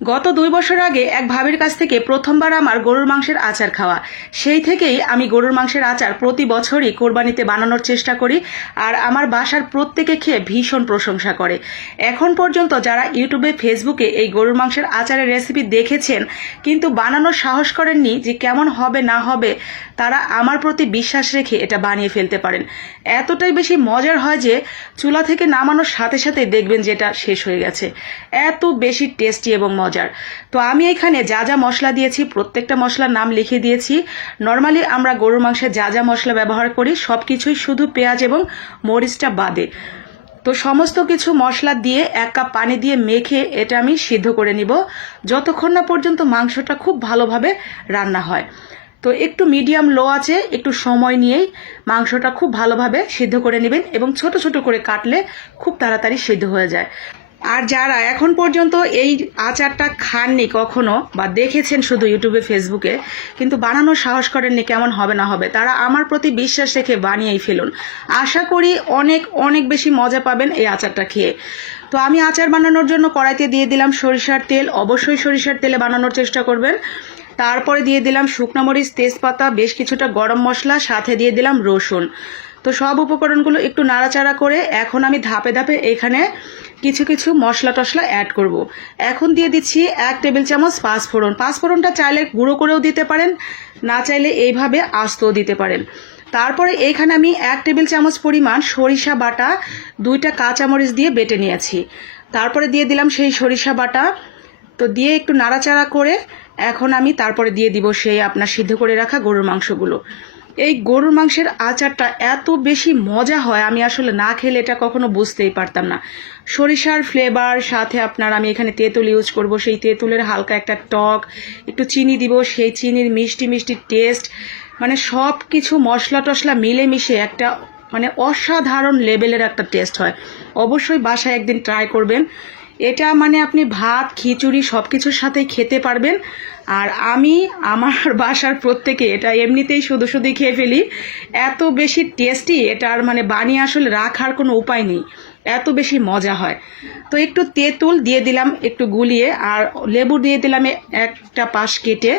গত 2 বছর আগে এক ভাবির কাছ থেকে প্রথমবার আমার গরুর মাংসের আচার খাওয়া। সেই থেকেই আমি গরুর মাংসের আচার প্রতি বছরই কোরবানিতে বানানোর চেষ্টা করি, আর আমার বাসার প্রত্যেকে খেয়ে ভীষণ প্রশংসা করে। এখন পর্যন্ত যারা ইউটিউবে, ফেসবুকে এই গরুর মাংসের আচারের রেসিপি দেখেছেন কিন্তু বানানোর সাহস করেননি যে কেমন হবে না হবে, তারা আমার প্রতি বিশ্বাস রেখে এটা বানিয়ে ফেলতে পারেন। এতটাই বেশি মজার হয় যে চুলা থেকে নামানোর সাথে সাথে দেখবেন যে এটা শেষ হয়ে গেছে। এত বেশি টেস্টি এবং মজার। তো আমি এখানে যা যা মশলা দিয়েছি প্রত্যেকটা মশলার নাম লিখে দিয়েছি। নর্মালি আমরা গরুর মাংসে যা যা মশলা ব্যবহার করি সব কিছুই শুধু পেঁয়াজ এবং মরিচটা বাদে। তো সমস্ত কিছু মশলা দিয়ে 1 কাপ পানি দিয়ে মেখে এটা আমি সিদ্ধ করে নিব, যতক্ষণ না পর্যন্ত মাংসটা খুব ভালোভাবে রান্না হয়। তো একটু মিডিয়াম লো আছে, একটু সময় নিয়েই মাংসটা খুব ভালোভাবে সিদ্ধ করে নেবেন এবং ছোট ছোট করে কাটলে খুব তাড়াতাড়ি সিদ্ধ হয়ে যায়। আর যারা এখন পর্যন্ত এই আচারটা খাননি কখনো বা দেখেছেন শুধু ইউটিউবে, ফেসবুকে, কিন্তু বানানোর সাহস করেননি কেমন হবে না হবে, তারা আমার প্রতি বিশ্বাস রেখে বানিয়েই ফেলুন। আশা করি অনেক অনেক বেশি মজা পাবেন এই আচারটা খেয়ে। তো আমি আচার বানানোর জন্য কড়াইতে দিয়ে দিলাম সরিষার তেল। অবশ্যই সরিষার তেলে বানানোর চেষ্টা করবেন। তারপরে দিয়ে দিলাম শুকনো মরিচ, তেজপাতা, বেশ কিছুটা গরম মশলা, সাথে দিয়ে দিলাম রসুন। তো সব উপকরণগুলো একটু নাড়াচাড়া করে এখন আমি ধাপে ধাপে এখানে কিছু কিছু মশলা টশলা অ্যাড করব। এখন দিয়ে দিচ্ছি 1 টেবিল চামচ পাঁচফোড়ন। পাঁচফোড়নটা চাইলে গুঁড়ো করেও দিতে পারেন, না চাইলে এইভাবে আস্তও দিতে পারেন। তারপরে এখানে আমি 1 টেবিল চামচ পরিমাণ সরিষা বাটা 2টা কাঁচামরিচ দিয়ে বেটে নিয়েছি। তারপরে দিয়ে দিলাম সেই সরিষা বাটা। তো দিয়ে একটু নাড়াচাড়া করে এখন আমি তারপরে দিয়ে দিব সেই আপনার সিদ্ধ করে রাখা গরুর মাংসগুলো। এই গরুর মাংসের আচারটা এত বেশি মজা হয়, আমি আসলে না খেলে এটা কখনো বুঝতেই পারতাম না। সরিষার ফ্লেভার, সাথে আপনার আমি এখানে তেঁতুল ইউজ করব, সেই তেঁতুলের হালকা একটা টক, একটু চিনি দিব, সেই চিনির মিষ্টি মিষ্টি টেস্ট, মানে সব কিছু মশলা টশলা মিলেমিশে একটা মানে অসাধারণ লেভেলের একটা টেস্ট হয়। অবশ্যই বাসায় একদিন ট্রাই করবেন। এটা মানে আপনি ভাত, খিচুড়ি সব কিছুর সাথেই খেতে পারবেন। আর আমি আমার বাসার প্রত্যেকে এটা এমনিতেই শুধু শুধুই খেয়ে ফেলি। এত বেশি টেস্টি, এটার মানে বানিয়ে আসলে রাখার কোনো উপায় নেই, এত বেশি মজা হয়। তো একটু তেঁতুল দিয়ে দিলাম একটু গুলিয়ে, আর লেবু দিয়ে দিলাম একটা পাশ কেটে।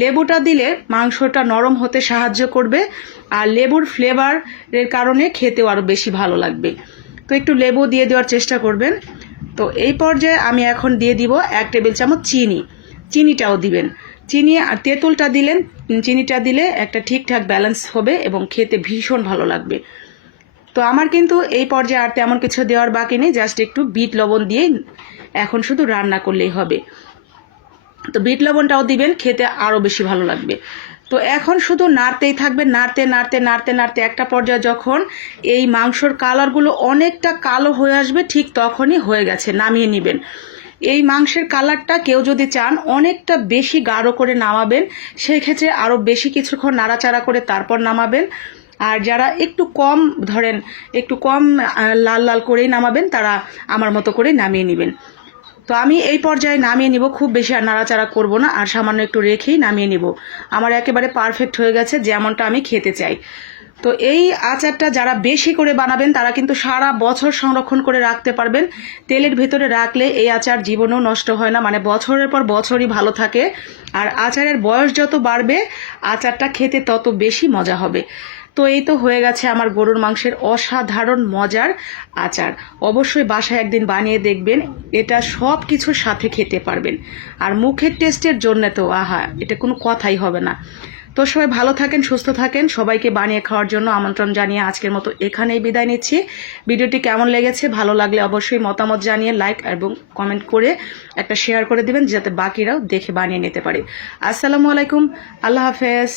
লেবুটা দিলে মাংসটা নরম হতে সাহায্য করবে, আর লেবুর ফ্লেভারের কারণে খেতেও আরও বেশি ভালো লাগবে। তো একটু লেবু দিয়ে দেওয়ার চেষ্টা করবেন। তো এই পর্যায়ে আমি এখন দিয়ে দিব 1 টেবিল চামচ চিনি। চিনিটাও দিবেন। চিনি আর তেঁতুলটা দিলেন, চিনিটা দিলে একটা ঠিকঠাক ব্যালেন্স হবে এবং খেতে ভীষণ ভালো লাগবে। তো আমার কিন্তু এই পর্যায়ে আর তেমন কিছু দেওয়ার বাকি নেই, জাস্ট একটু বিট লবণ দিয়ে এখন শুধু রান্না করলেই হবে। তো বিট লবণটাও দিবেন, খেতে আরও বেশি ভালো লাগবে। তো এখন শুধু নাড়তেই থাকবেন, নাড়তে নাড়তে নাড়তে নাড়তে একটা পর্যায়ে যখন এই মাংসর কালারগুলো অনেকটা কালো হয়ে আসবে, ঠিক তখনই হয়ে গেছে, নামিয়ে নেবেন। এই মাংসের কালারটা কেউ যদি চান অনেকটা বেশি গাঢ় করে নামাবেন, সেই ক্ষেত্রে আরও বেশি কিছুক্ষণ নাড়াচাড়া করে তারপর নামাবেন। আর যারা একটু কম ধরেন, একটু কম লাল লাল করেই নামাবেন, তারা আমার মতো করে নামিয়ে নেবেন। তো আমি এই পর্যায়ে নামিয়ে নিব, খুব বেশি আর নাড়াচাড়া করব না, আর সামান্য একটু রেখেই নামিয়ে নিব। আমার একেবারে পারফেক্ট হয়ে গেছে, যেমনটা আমি খেতে চাই। তো এই আচারটা যারা বেশি করে বানাবেন তারা কিন্তু সারা বছর সংরক্ষণ করে রাখতে পারবেন। তেলের ভিতরে রাখলে এই আচার জীবনেও নষ্ট হয় না, মানে বছরের পর বছরই ভালো থাকে। আর আচারের বয়স যত বাড়বে আচারটা খেতে তত বেশি মজা হবে। তো এই তো হয়ে গেছে আমার গরুর মাংসের অসাধারণ মজার আচার। অবশ্যই বাসায় একদিন বানিয়ে দেখবেন, এটা সব কিছুর সাথে খেতে পারবেন। আর মুখের টেস্টের জন্য তো আহা, এটা কোনো কথাই হবে না। তো সবাই ভালো থাকেন, সুস্থ থাকেন। সবাইকে বানিয়ে খাওয়ার জন্য আমন্ত্রণ জানিয়ে আজকের মতো এখানেই বিদায় নিচ্ছি। ভিডিওটি কেমন লেগেছে, ভালো লাগলে অবশ্যই মতামত জানিয়ে লাইক এবং কমেন্ট করে একটা শেয়ার করে দিবেন, যাতে বাকিরাও দেখে বানিয়ে নিতে পারে। আসসালামু আলাইকুম, আল্লাহ হাফেজ।